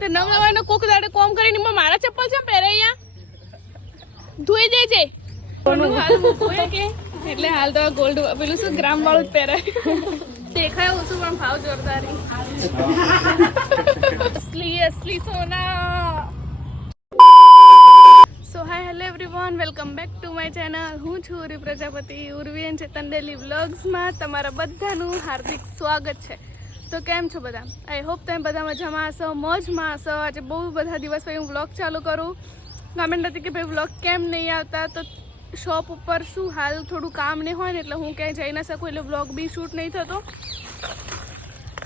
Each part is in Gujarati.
તે નવનવાનો કોક દાડે કોમ કરીને મારા ચપ્પલ છે પહેરે અહીંયા ધોઈ દેજે હાલ મૂકવું કે એટલે હાલ તો ગોલ્ડ પેલું શું ગ્રામ વાળું જ પહેરાય દેખાય ઓછું પણ ભાવ જોરદાર અસલી સોના. So hi hello everyone, welcome back to my channel. હું છું ઉર્વી પ્રજાપતિ. ઉર્વી એન્ડ ચેતન ડેલી વ્લોગ્સમાં તમારા બધાનું હાર્દિક સ્વાગત છે. તો કેમ છો બધા? આઈ હોપ તમે બધા મજામાં હશો, મોજમાં હશો. આજે બહુ બધા દિવસ પછી હું વ્લોગ ચાલુ કરું. કમેન્ટ હતી કે ભાઈ વ્લોગ કેમ નહીં આવતા, તો શોપ ઉપર શું હાલ થોડું કામ નહીં હોય ને એટલે હું ક્યાંય જઈ ના શકું, એટલે વ્લોગ બી શૂટ નહીં થતો.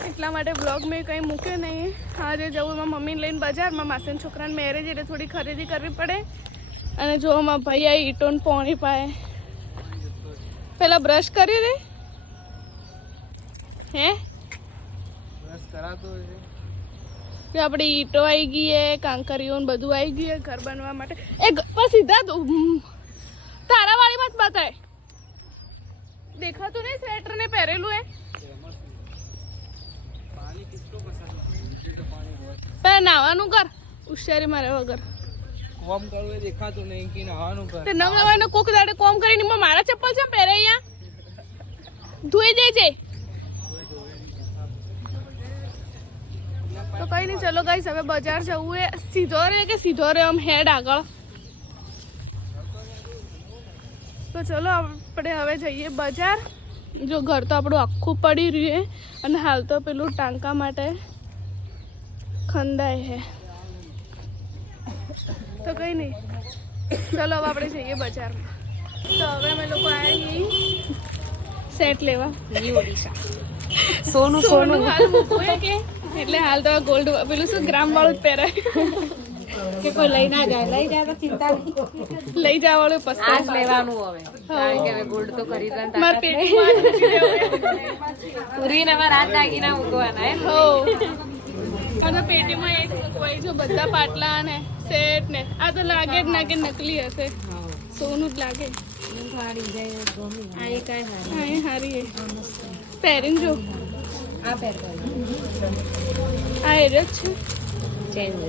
એટલા માટે વ્લોગ મેં કંઈ મૂક્યો નહીં. આજે જવું એમાં મમ્મીને લઈને બજારમાં, માસીના છોકરાને મેરેજ એટલે થોડી ખરીદી કરવી પડે. અને જો મારા ભાઈ આ ઈટોને પોણી પાય. પેલા બ્રશ કરી દે હે કે આપણે ઈટો આવી ગઈ હે, કાંકરીઓ ને બધું આવી ગયું ઘર બનવા માટે. એ બસ સીધા તારા વાળી મત બતાય, દેખાતું નહીં સ્વેટર ને પહેરેલું હે. પેલા નાવાનું કર, હોશિયારી મારે વગર કોમ કરવું દેખાતું નહીં કે નાવાનું કર. તે નવનવાનો કોક દાડે કોમ કરીને મારા ચપ્પલ છે પહેરે અહીંયા ધોઈ દેજે. તો કઈ નહીં, ચલો ગાઈસ હવે બજાર જવું એ સીધો રે કે સીધો રે આમ હેડ આગળ. તો ચલો આપણે હવે જઈએ બજાર. જો ઘર તો આપણું આખું પડી રહ્યું અને હાલ તો પેલું ટાંકા માટે ખંદાય છે. તો કઈ નહીં, ચલો હવે આપણે જઈએ બજારમાં. તો હવે અમે લોકો આવ્યા સેટ લેવા સોનું હાલ મૂકવું કે એટલે હાલ તો ગોલ્ડ પેલું શું ગ્રામ વાળું જ પહેરાય કે કોઈ લઈ ના જાય, લઈ જાય તો ચિંતા નહીં. લઈ જવા વાળું પસંદ લેવાનું હવે કારણ કે હવે ગોલ્ડ તો ખરીદવાનું મારા પેટમાં પૂરીને હવે રાત દાગીના મૂકવાના એમ. હો અને પેટીમાં એક મૂકવાય જો બધા પાટલા ને સેટ ને. આ તો લાગે જ ના કે નકલી હશે, સોનું જ લાગે. સાડી જાય ગમી. આ એ કાંઈ હારી. હા એ હારી હે, પહેરીને જો. આ પહેર આ એ જ છે ચેન્જ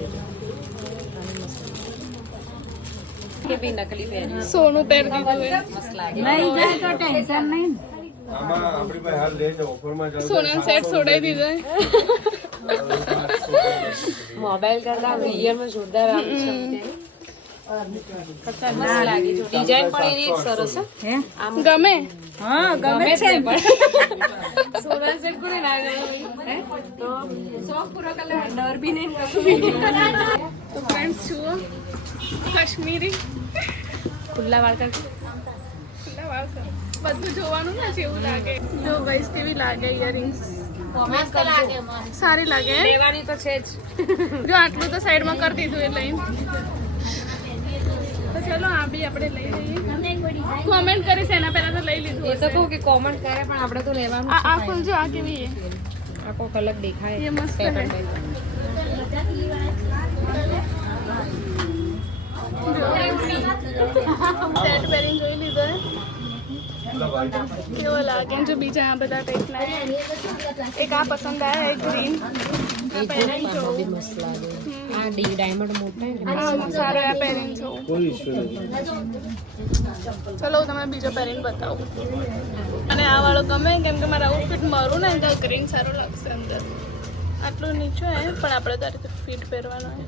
કે બી નકલી પહેર સોનું પહેરી દીધું હે. મસ્ત લાગે. નહીં જાય તો ટેન્શન નહીં. સોનાનો સેટ છોડાઈ દીધો હે. મોબાઈલ કરતા રિયલમાં જોરદાર આવે છે. મસ્ત લાગે છે. ડિઝાઇન પણ એની એક સરસ છે. આમ ગમે હા ગમે છે પણ સોના સેટ કોને ના ગમે હે? તો શોખ પૂરો કર ડર બી નહીં. તો ફ્રેન્ડ્સ જુઓ કાશ્મીરી ખુલ્લા વાળ કર. ખુલ્લા વાળ કર. બધું જોવાનું ને જેવું લાગે. જો ગાઈસ કેવી લાગે ઇયરિંગ્સ? સારી લાગે હે? લેવાની તો છે જ. જો આટલું તો સાઈડમાં કરી દીધું એ લઈને. તો ચલો આ બી આપણે લઈ લઈએ. કોમેન્ટ કરીશ એના પહેલા તો લઈ લીધું એ તો હશે. કહું કે કોમેન્ટ કરે પણ આપણે તો લેવાનું આ ખોલજો, આ કેવી છે? આ કોક અલગ દેખાય. એ મસ્ત હે. સેટ પહેરીને જોઈ લીધો હે કેવો લાગે. જો બીજા આ બધા ટાઈપના એક આ પસંદ આવ્યા, એક ગ્રીન. આ પહેરીને જોઉં. મસ્ત લાગે. આ ડાયમંડ મોટા છે ને. આ સારો આ પહેરીને જોઉં. ચલો હું તમને બીજો પહેરીને બતાવું. અને આ વાળો ગમે કેમ કે મારા આઉટફિટ મારું ને તો ગ્રીન સારું લાગશે અંદર. આટલું નીચું હે પણ આપણે તો રીતે ફિટ પહેરવાનો હે.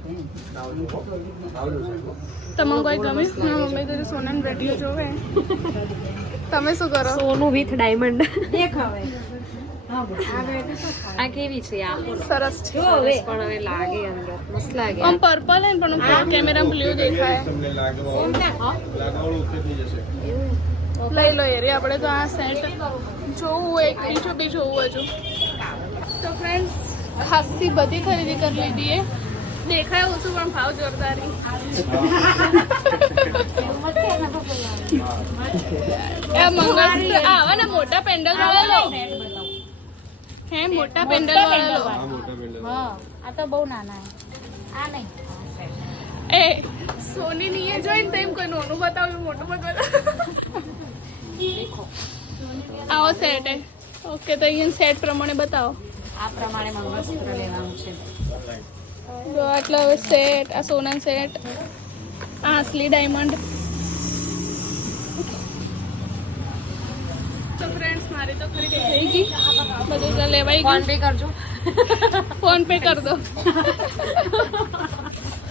તમને કોઈ ગમે? મમ્મી તો સોનાની રેડીઓ જોવે. તમે શું કરો? સોનું વિથ ડાયમંડ. દેખ હવે આ કેવી છે? આ સરસ છે સરસ પણ હવે લાગે અંદર મસ્ત લાગે. આમ પર્પલ હે પણ કેમેરા બ્લુ દેખાય. લઈ લો એરી. આપણે તો આ સેટ જોવું, એક બીજું બી જોવું હજુ. તો ફ્રેન્ડ્સ ખાસી બધી ખરીદી કરી લીધી એ. દેખાય ઓછું પણ ભાવ જોરદારી. મંગળસૂત્ર આવે ને મોટા પેન્ડલ વાળા લો. હે મોટા પેન્ડલ વાળા લો. હા આ તો બહુ નાના હે. આ નહીં એ સોની ની એ જોઈને તો એમ કોઈ નાનું બતાવ્યું મોટું બતાવ્યું. આવો સેટ હે. ઓકે તો અહીંયા સેટ પ્રમાણે બતાવો. આ પ્રમાણે મંગળસૂત્ર લેવાનું છે. જો આટલા હવે સેટ, આ સોના સેટ, આ અસલી ડાયમંડ. તો ફ્રેન્ડ્સ મારી તો ખરીદી થઈ ગઈ, બધું તો લેવાઈ ફોન ગયું. પે કરજો. ફોન પે કરી દો.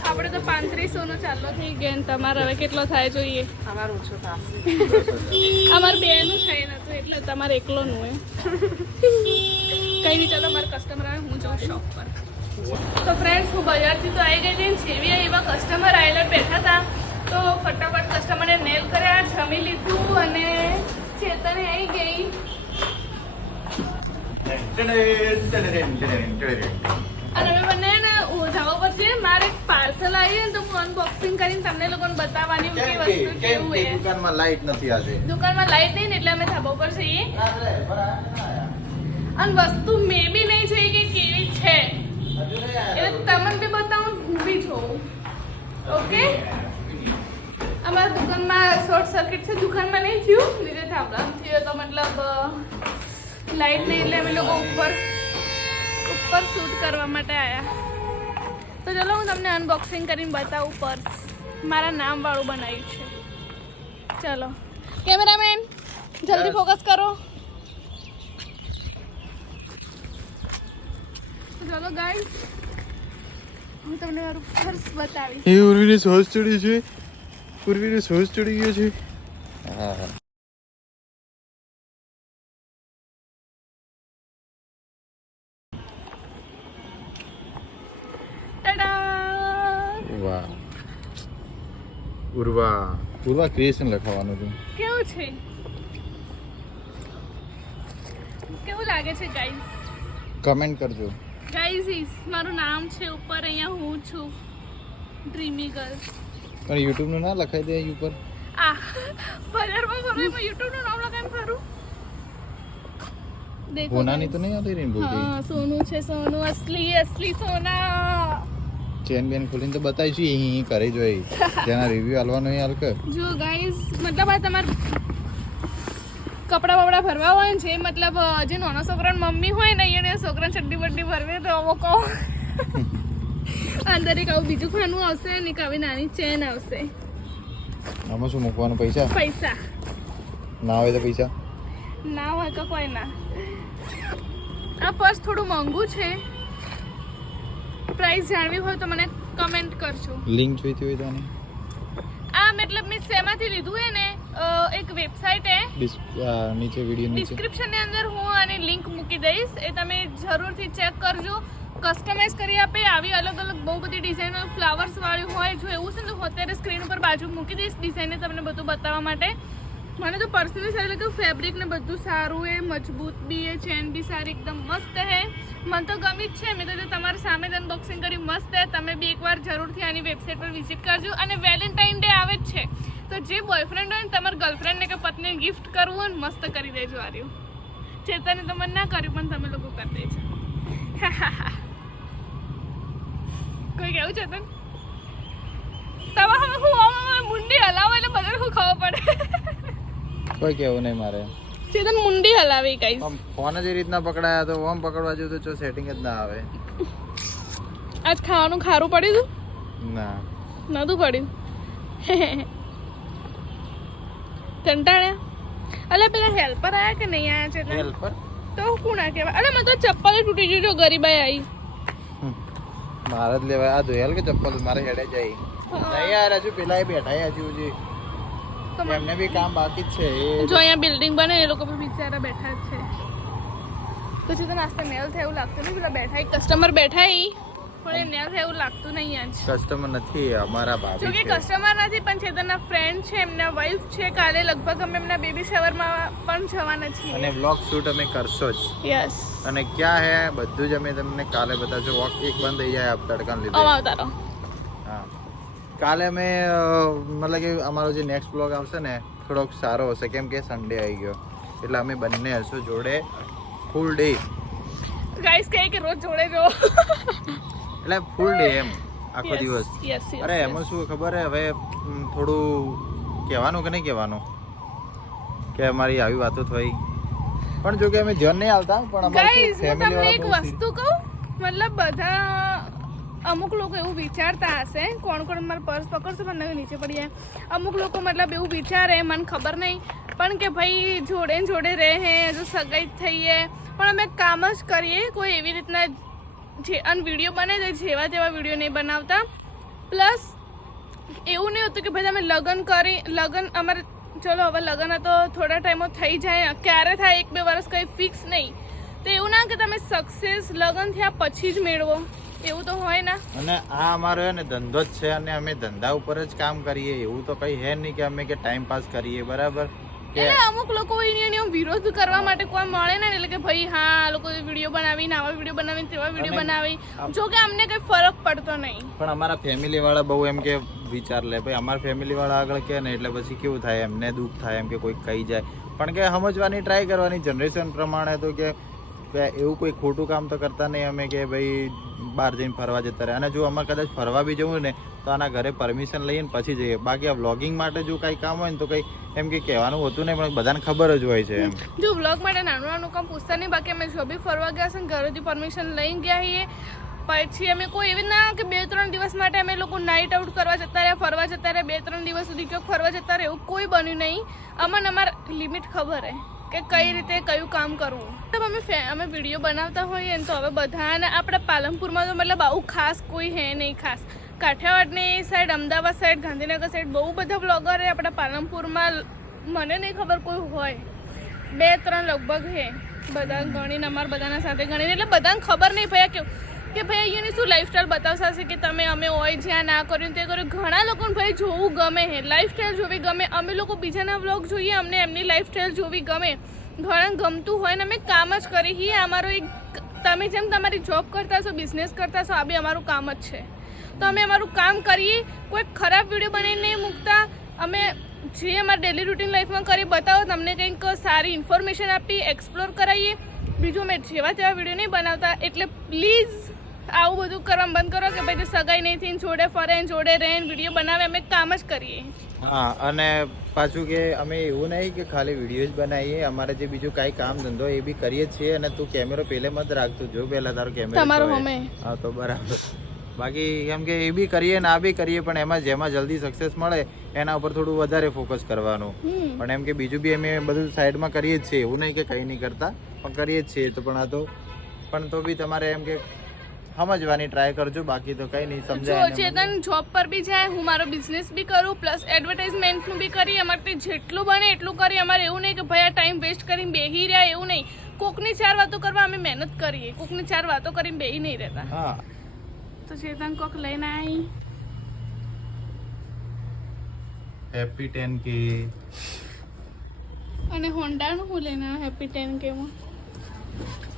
આપણે તો 3500 નો ચાલુ થઈ ગયો ને તમારે હવે કેટલો થાય જોઈએ? અમારું ઓછું થશે. અમારે બેનું થઈ નતું એટલે તમારે એકલોનું હોય. કઈ નહીં, ચાલો મારા કસ્ટમર આવે, હું જાઉં શોપ પર. તો ફ્રેન્ડ્સ હું બજારથી તો આવી ગઈ હતી ને જેવી એવા કસ્ટમર આવેલા બેઠા હતા તો ફટાફટ કસ્ટમરને નેલ કર્યા, જમી લીધું અને ચેતને આવી ગઈ. અને અમે બંને ને જવા પછી મારે એક પાર્સલ આવી ને તો હું અનબોક્સિંગ કરીને તમને લોકોને બતાવવાની કે વસ્તુ કેવું છે. દુકાનમાં લાઈટ નથી આજે. દુકાનમાં લાઈટ નહીં ને એટલે અમે ધાબા ઉપર જઈએ અને વસ્તુ મે બી નહીં જોઈ કે કેવી છે એટલે તમને બી બતાવું, હું બી જોઉં. ઓકે, અમારા દુકાનમાં શોર્ટ સર્કિટ છે, દુકાનમાં નહીં થયું, નીચે ધાબળામાં થયું તો મતલબ લાઈટ નહીં એટલે અમે લોકો ઉપર શૂટ કરવા માટે આવ્યા. તો ચલો હું તમને અનબોક્સિંગ કરીને બતાવું. પર્સ મારા નામ વાળું બનાવ્યું છે. ચલો કેમેરામેન જલ્દી ફોકસ કરો. તો ચલો ગાઈસ હું તમને મારું પર્સ બતાવીશ. એ ઉર્વીને સોસ ચડી છે, ઉર્વીને સોસ ચડી ગયો છે. હા ટાડા! વાહ, ઉર્વા ક્રિએશન લખાવાનું હતું. કેવું છે, કેવું લાગે છે ગાઈસ? કમેન્ટ કરજો. ગાઈઝ મારું નામ છે ઉપર, અહીંયા હું છું ડ્રીમી ગર્લ. પણ યુટ્યુબ નું ના લખાઈ દે અહીં ઉપર. આ બજારમાં ફરું એમાં યુટ્યુબ નું નામ લગાવીને ફરું. દેખો હોનાની તો નહીં આવતી રહી બોલતી. હા, સોનું છે, સોનું અસલી સોના. ચેન બેન ખોલીને તો બતાવીશું અહીં કરી જોઈ તેના રિવ્યુ આલવાનો અહીં હાલ કર. જો ગાઈઝ મતલબ આ તમારે કપડા બપડા ભરવા હોય ને, જે મતલબ જે નાનો છોકરાની મમ્મી હોય ને એને છોકરાને ચડ્ડી બડ્ડી ભરવે તો આવો કહો. અંદર એક આવું બીજું ખાનું આવશે ને એક આવી નાની ચેન આવશે. આમાં શું મૂકવાનું? પૈસા પૈસા ના હોય તો પૈસા ના હોય તો કોઈ ના. આ પર્સ થોડું મોંઘું છે, પ્રાઇસ જાણવી હોય તો મને કમેન્ટ કરજો. લિંક જોઈતી હોય તો આની આ મતલબ મેં શેમાંથી લીધું હે ને, એક વેબસાઇટ હે, નીચે વિડીયો નીચે ડિસ્ક્રિપ્શન ની અંદર હું આની લિંક મૂકી દઈશ, એ તમે જરૂરથી ચેક કરજો. કસ્ટમાઇઝ કરી આપે, આવી અલગ અલગ બહુ બધી ડિઝાઇનો ફ્લાવર્સ વાળી હોય. જો એવું છે ને તો હું અત્યારે સ્ક્રીન ઉપર બાજુ મૂકી દઈશ ડિઝાઇન તમને બધું બતાવવા માટે. મને તો પર્સનલી સારું લાગ્યું, ફેબ્રિક ને બધું સારું હે, મજબૂત બી હે, ચેન બી સારી એકદમ મસ્ત હે. મને તો ગમી જ છે. મેં તો તમારી સામે જ અનબોક્સિંગ કરી, મસ્ત હે. તમે બી એકવાર જરૂરથી આની વેબસાઇટ પર વિઝિટ કરજો. અને વેલેન્ટાઇન ડે આવે જ છે તો જે બોયફ્રેન્ડ હોય ને તમારા ગર્લફ્રેન્ડને કે પત્નીને ગિફ્ટ કરવું હોય ને મસ્ત કરી દેજો. આ રહ્યું ચેતને તો મને ના કર્યું પણ તમે લોકો કરી દેજો. કોઈ કેવું ચેતન? તમારે હું મુંડી હલાવો એટલે બધાને શું ખબર પડે. કોઈ કેવું નહીં મારે. ચેતન મુંડી હલાવી ગાઈસ. ફોન જ એ રીતના પકડાયા તો ઓમ પકડવા જેવું તો સેટિંગ જ ના આવે. આજ ખાવાનું ખારું પડ્યું હતું? ના નતું પડ્યું. કંટાળ્યા? અલે પેલા હેલ્પર આયા કે નહીં આયા છે? હેલ્પર તો કોણ આ કહેવાય? અલે મને તો ચપ્પલ તૂટી ગયું જો ગરીબાઈ આવી. મારે જ લેવાય. આ ધોયાલ કે ચપ્પલ મારે હેડે જાય નહીં યાર. હજુ પેલા એ બેઠા હજુ તો એમને બી કામ બાકી જ છે. જો અહીંયા બિલ્ડિંગ બને એ લોકો બી બિચારા બેઠા જ છે. પછી તો નાસ્તા નેલ થાય એવું લાગતું નહીં. પેલા બેઠા એક કસ્ટમર બેઠા ઈ પણ એ નેલ થાય એવું લાગતું નહીં આજ. કસ્ટમર નથી, અમારા જો ભાભી કે છે. કસ્ટમર નથી પણ ચેતનના ફ્રેન્ડ છે, એમના વાઈફ છે. કાલે લગભગ અમે એમના બેબી શાવરમાં પણ જવાના અને છીએ. વ્લોગ શૂટ અમે કરશો જ. યસ, અને ક્યાં હે બધું જ અમે તમને કાલે બતાવજો. વોક એક બંધ થઈ જાય આપ તડકાને લીધે. આવતારો. હા, કાલે અમે મતલબ કે અમારો જે નેક્સ્ટ વ્લોગ આવશે ને થોડોક સારો હશે કેમ કે સન્ડે આવી ગયો એટલે અમે બંને હશું જોડે ફૂલ ડે. ગાઈસ કહે કે રોજ જોડે જો. એટલે ફૂલ ડે એમ આખો દિવસ. યસ અરે એમાં શું ખબર હે હવે થોડું કહેવાનું કે નહીં કહેવાનું કે અમારી આવી વાતો થઈ પણ જો કે અમે ધ્યાન નહીં આવતા પણ ગાઈસ હું તમને એક વસ્તુ કહું, મતલબ બધા અમુક લોકો એવું વિચારતા હશે, કોણ કોણ મારું પર્સ પકડશે પણ નહીં નીચે પડી જાય. અમુક લોકો મતલબ એવું વિચારે, મને ખબર નહીં, પણ કે ભાઈ જોડે ને જોડે રહે હજુ સગાઈ જ થઈએ, પણ અમે કામ જ કરીએ. કોઈ એવી રીતના જે અને વિડીયો બને છે જેવા તેવા વિડીયો નહીં બનાવતા. પ્લસ એવું નહીં હોતું કે ભાઈ તમે લગ્ન અમારે ચલો હવે લગ્ન તો થોડા ટાઈમો થઈ જાય, ક્યારે થાય 1-2 વર્ષ કંઈ ફિક્સ નહીં. તો એવું ના કે તમે સક્સેસ લગ્ન થયા પછી જ મેળવો, એવું તો હોય ને. અને આ અમારો હે ને ધંધો જ છે અને અમે ધંધા ઉપર જ કામ કરીએ, એવું તો કઈ હે નહીં કે અમે કે ટાઈમ પાસ કરીએ, બરાબર. એટલે અમુક લોકો એનો વિરોધ કરવા માટે કોઈ મળે ને, એટલે કે ભાઈ હા આ લોકો વિડીયો બનાવીને આવા વિડીયો બનાવીને તેવા વિડીયો બનાવી, જો કે અમને કઈ ફરક પડતો નહીં. પણ અમારા ફેમિલી વાળા બહુ એમ કે વિચાર લે, ભાઈ અમારા ફેમિલી વાળા આગળ કે ને એટલે પછી કેવું થાય, એમને દુઃખ થાય એમ કે કોઈ કહી જાય, પણ કે સમજવાની ટ્રાય કરવાની જનરેશન પ્રમાણે. તો કે એવું કોઈ ખોટું કામ તો કરતા નહીં અમે કે ભાઈ બહાર જઈને ફરવા જતા રહે. અને જો અમારે કદાચ ફરવા બી જવું ને તો આના ઘરે પરમિશન લઈને પછી જઈએ. બાકી આ વ્લોગિંગ માટે જો કાંઈ કામ હોય ને તો કંઈ એમ કે કહેવાનું હોતું નહીં, પણ બધાને ખબર જ હોય છે એમ. જો વ્લોગ માટે નાનું નાનું કામ પૂછતા નહીં. બાકી અમે જો બી ફરવા ગયા છે ને ઘરેથી પરમિશન લઈને ગયા છીએ. પછી અમે કોઈ એવી ના કે 2-3 દિવસ માટે અમે લોકો નાઇટ આઉટ કરવા જતા રહ્યા, ફરવા જતા રહ્યા, 2-3 દિવસ સુધી ક્યાંક ફરવા જતા રહ્યા, એવું કોઈ બન્યું નહીં. અમને અમારી લિમિટ ખબર હે કે કઈ રીતે કયું કામ કરવું. અમે વિડીયો બનાવતા હોઈએ ને તો હવે બધાને આપણા પાલનપુરમાં તો મતલબ આવું ખાસ કોઈ હે નહીં. ખાસ કાઠિયાવાડની side, Ahmedabad side, Gandhinagar side બહુ બધા બ્લોગર હે. આપણા પાલનપુરમાં મને નહીં ખબર કોઈ હોય, 2-3 લગભગ હે. બધા ગણીને અમારા બધાના સાથે ગણીને, એટલે બધાને ખબર નહીં ભાઈ કેવું કે ભાઈ અહીંયાની શું લાઈફસ્ટાઈલ બતાવતા હશે કે તમે અમે હોય જ્યાં ના કર્યું તે કર્યું. ઘણા લોકોને ભાઈ જોવું ગમે હે, લાઈફસ્ટાઈલ જોવી ગમે. અમે લોકો બીજાના વ્લોગ જોઈએ, અમને એમની લાઈફસ્ટાઈલ જોવી ગમે, ઘણા ગમતું હોય ને અમે કામ જ કરી છીએ. અમારો એક તમે જેમ તમારી જોબ કરતા હશો, બિઝનેસ કરતા હશો, આ બી અમારું કામ જ છે. તો અમે અમારું કામ કરીએ, કોઈ ખરાબ વિડીયો બનાવીને નહીં મૂકતા. અમે જે અમારા ડેલી રૂટીન લાઈફમાં કરી બતાવો, તમને કંઈક સારી ઇન્ફોર્મેશન આપી, એક્સપ્લોર કરાવીએ. બીજું અમે જેવા તેવા વિડીયો નહીં બનાવતા. એટલે પ્લીઝ આવું બધું કરવા બંધ કરો કે ભાઈ સગાઈ નહીં થઈને જોડે ફરે, જોડે રહે, વિડીયો બનાવે. અમે કામ જ કરીએ. હા, અને પાછું કે અમે એવું નહીં કે ખાલી વિડીયો જ બનાવીએ, અમારે જે બીજું કાંઈ કામ ધંધો એ બી કરીએ જ છીએ. અને તું કેમેરો પેલે મત રાખતું, જો પહેલા તારો કેમેરો તમારો હમે. હા તો બરાબર. બાકી એમ કે એ બી કરીએ ને આ બી કરીએ, પણ એમાં જેમાં જલ્દી સક્સેસ મળે એના ઉપર થોડું વધારે ફોકસ કરવાનું. પણ એમ કે બીજું બી અમે બધું સાઈડમાં કરીએ જ છીએ, એવું નહીં કે કંઈ નહીં કરતા, પણ કરીએ જ છીએ. તો પણ આ તો બી તમારે એમ કે સમજવાની ટ્રાય કરજો. બાકી તો કઈ નહીં સમજાય. ચેતન જોબ પર બી જાય, હું મારો બિઝનેસ બી કરું, પ્લસ એડવર્ટાઇઝમેન્ટનું બી કરી. અમારે જેટલું બને એટલું કરી. અમારે એવું નહીં કે ભાઈ આ ટાઈમ વેસ્ટ કરીને બેહી રહ્યા, એવું નહીં. કોકની 4 વાતો કરવા અમે મહેનત કરીએ, કોકની 4 વાતો કરીને બેહી નહીં રહેતા. હા, તો ચેતન કોક લઈને આવી હેપી 10K અને હોન્ડાનું હું લઈને આવ્યા હેપી 10K માં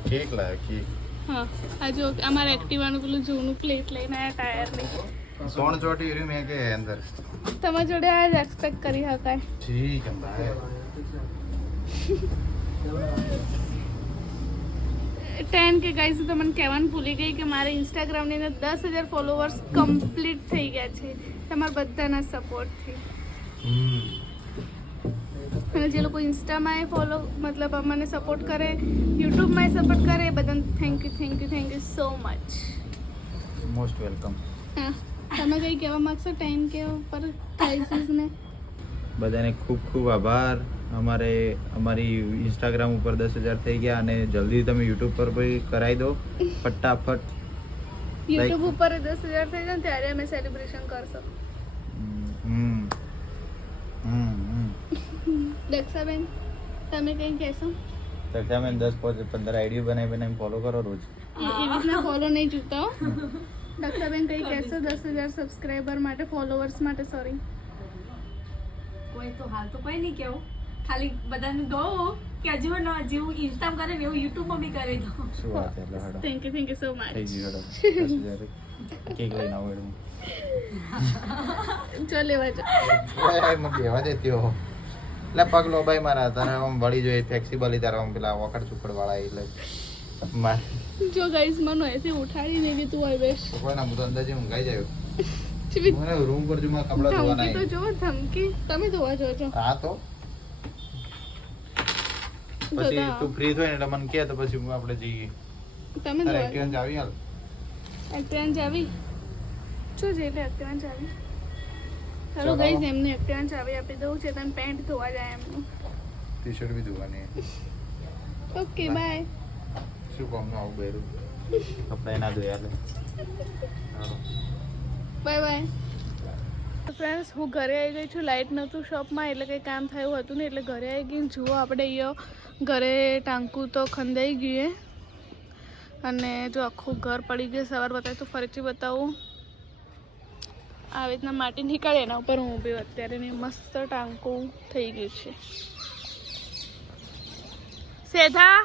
કેક લાવ્યો કેક. હા, આ જો અમારા એક્ટિવાનું પેલું જૂનું પ્લેટ લઈને આવ્યા ટાયરની. સોણ ચોટી રહ્યું મેં કે અંદર તમારા જોડે આ જ એક્સપેક્ટ કરી શકાય. ઠીક હે ભાઈ. 10K ગાઈઝ તો મને કહેવાનું ભૂલી ગઈ કે મારે ઇન્સ્ટાગ્રામની અંદર 10,000 ફોલોવર્સ કમ્પ્લીટ થઈ ગયા છે તમારા બધાના સપોર્ટથી. અને જે લોકો ઇન્સ્ટામાં ફોલો મતલબ મને સપોર્ટ કરે, યુટ્યુબમાં સપોર્ટ કરે, એ બધાને thank you so much. Most welcome. હા, તમે કંઈ કહેવા માગશો 10K પર ગાઈઝને? બધાને ખૂબ ખૂબ આભાર. અમારી ઇન્સ્ટાગ્રામ ઉપર 10,000 થઈ ગયા અને જલ્દી તમે યુટ્યુબ પર બી કરાવી દો ફટાફટ. યુટ્યુબ ઉપર 10,000 થઈ જાય ત્યારે અમે સેલિબ્રેશન કરશો. દક્ષાબેન તમે કંઈ કહેશો? દક્ષાબેન 10-15 આઈડી બનાવી ફોલો કરો રોજ. એવી રીતના ફોલો નહીં જોતા હો. દક્ષાબેન કંઈ કહેશો 10,000 સબસ્ક્રાઈબર માટે, ફોલોવર્સ માટે? સોરી, કોઈ તો હાલ તો કોઈ નહીં કેવું, ખાલી બધાને દો કે જેવું ઇન્સ્ટા કરે ને એવું યુટ્યુબમાં બી કરી દો. શું વાત છે. એટલે હડો થેન્ક યુ સો મચ. થઈ ગયું. હડો 10,000 કેક લઈને આવો એડું. ચો લેવા જાઓ. મને દેવા દેતી હો. એટલે પગ લોબાઈ મારા તારે આમ વળી જોઈએ ફ્લેક્સિબલ તારે આમ પેલા વખડ ચુકડ વાળા એટલે માર જો ગાઈસ મને એથી ઉઠાડી નહીં કે તું આવી બેસ. કોઈના હું તો અંદાજે ઊંઘાઈ જાય. ચીવી મને રૂમ પર જો મારા કપડા ધોવાના ધમકી તો જો ધમકી તમે ધોવા જોજો. હા તો પછી તું ફ્રી થાય ને એટલે મને કે તો પછી આપણે જઈએ. તમે તારે ધોવા એક્ટિવા આવી હાલ. ટ્રેન જાવી શું છે એટલે એક્ટિવા ચાવી ચાલો ચલાવો. ગઈ એમને એક્ટિવા ચાવી આપી દઉં છે તને પેન્ટ ધોવા જાય એમનું ટી શર્ટ બી ધોવાની ઓકે બાય શું કામનું આવું બેરું કપડા ના ધોયા લે બાય બાય ફ્રેન્ડ્સ હું ઘરે આવી ગઈ છું. લાઇટ નહોતું શોપમાં એટલે કંઈ કામ થયું હતું ને એટલે ઘરે આવી ગઈ. જુઓ આપણે અહીંયા ઘરે ટાંકું તો ખંદાઈ ગયું અને જો આખું ઘર પડી ગયું. સવાર બતાવ્યું તો ફરીથી બતાવું. આવી રીતના માટી નીકળે એના ઉપર હું ઊભી અત્યારે ને મસ્ત ટાંકું થઈ ગયું છે. સેધા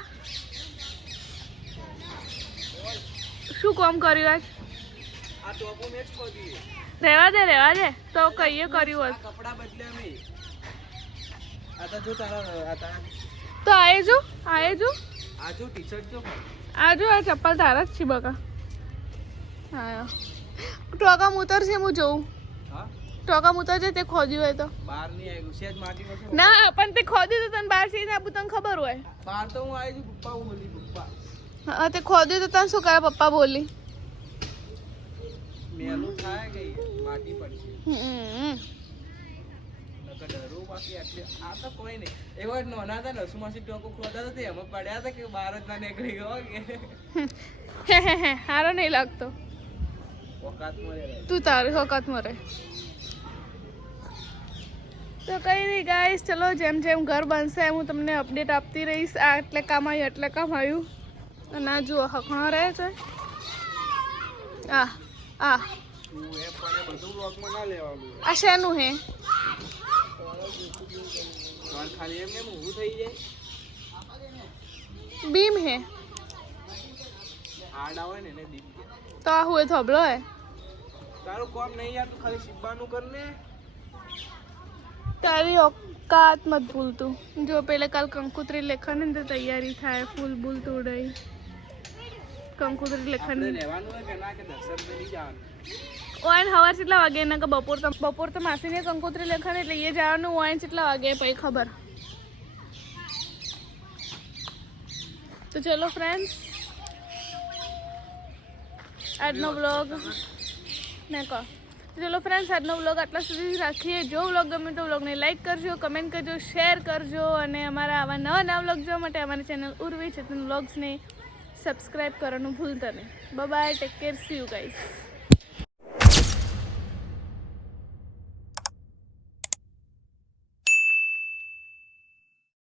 શું કામ કર્યું આજ? આ ટોપો મેચ ખોદી રહેવા દે તો કહીએ કર્યું હોત કપડા બદલે અમે આ તો જો તારા તો આએ જો આ જો ટી-શર્ટ જો આજુ આ ચપ્પલ તારા જ છે બકા. હા ટોકામ ઉતરશે હું જોઉં. હા ટોકામ ઉતરશે તે ખોદ્યું હોય તો બહાર નહીં આવ્યું સેજ માટી પાસે ના પણ તે ખોદ્યું તો તને બહાર છે આપું તને ખબર હોય. બહાર તો હું આવી છું પપ્પા હું બોલી પપ્પા હા તે ખોદ્યું તો તને શું કરે પપ્પા બોલી. મેલું થાય ગઈ માટી પડશે હમ. નકર ડરું બાકી આટલે આ તો કોઈ નહીં એક વાર નોના હતા નસુમાંથી ટોકો ખોદા હતા એમાં પડ્યા હતા કે બહાર જ ના નીકળી ગયો કે હારો નહીં લાગતો ઓકાત મળે તું તારી વખત મરે તો કઈ નહીં ગાઈસ ચલો જેમ જેમ ઘર બનશે એમ હું તમને અપડેટ આપતી રહીશ. આ એટલે કામ આવ્યું એટલે કામ આવ્યું અને આ જુઓ હકણો રહે છે. આ આ તું એ પણ એ બધું બ્લોગમાં ના લેવાનું આ શેનું હે? તમારે ખાલી એમને ઊભું થઈ જાય બીમ હે આડા હોય ને એને દીપ તો આ હું થોબલો હે. તારું કામ નહીં યાર તું ખાલી શીખવાનું કર ને તારી औकात मत भूल तू. जो पहले कल कंकुत्री लेखन तो तैयारी થાય ફૂલ બૂલ તોડાઈ કંકુતરી લેખન રહેવાનું હોય કે ના કે દર્શન કરી જવાનું ઓન હવાર કેટલા વાગે એના કે બપોર તો માસીને કંકોત્રી લેખન એટલે એ જવાનું ઓન કેટલા વાગે પછી ખબર. તો ચલો ફ્રેન્ડ્સ આજનો વ્લોગ મેં કહો ચલો ફ્રેન્ડ્સ આજનો વ્લોગ આટલા સુધી રાખીએ. જો વ્લોગ ગમે તો વ્લોગને લાઈક કરજો, કમેન્ટ કરજો, શેર કરજો અને અમારા આવા નવા વ્લોગ જોવા માટે અમારી ચેનલ ઉર્વી ચેતન વ્લોગ્સને સબસ્ક્રાઈબ કરવાનું ભૂલતા નહીં. Bye bye, take care, C you guys.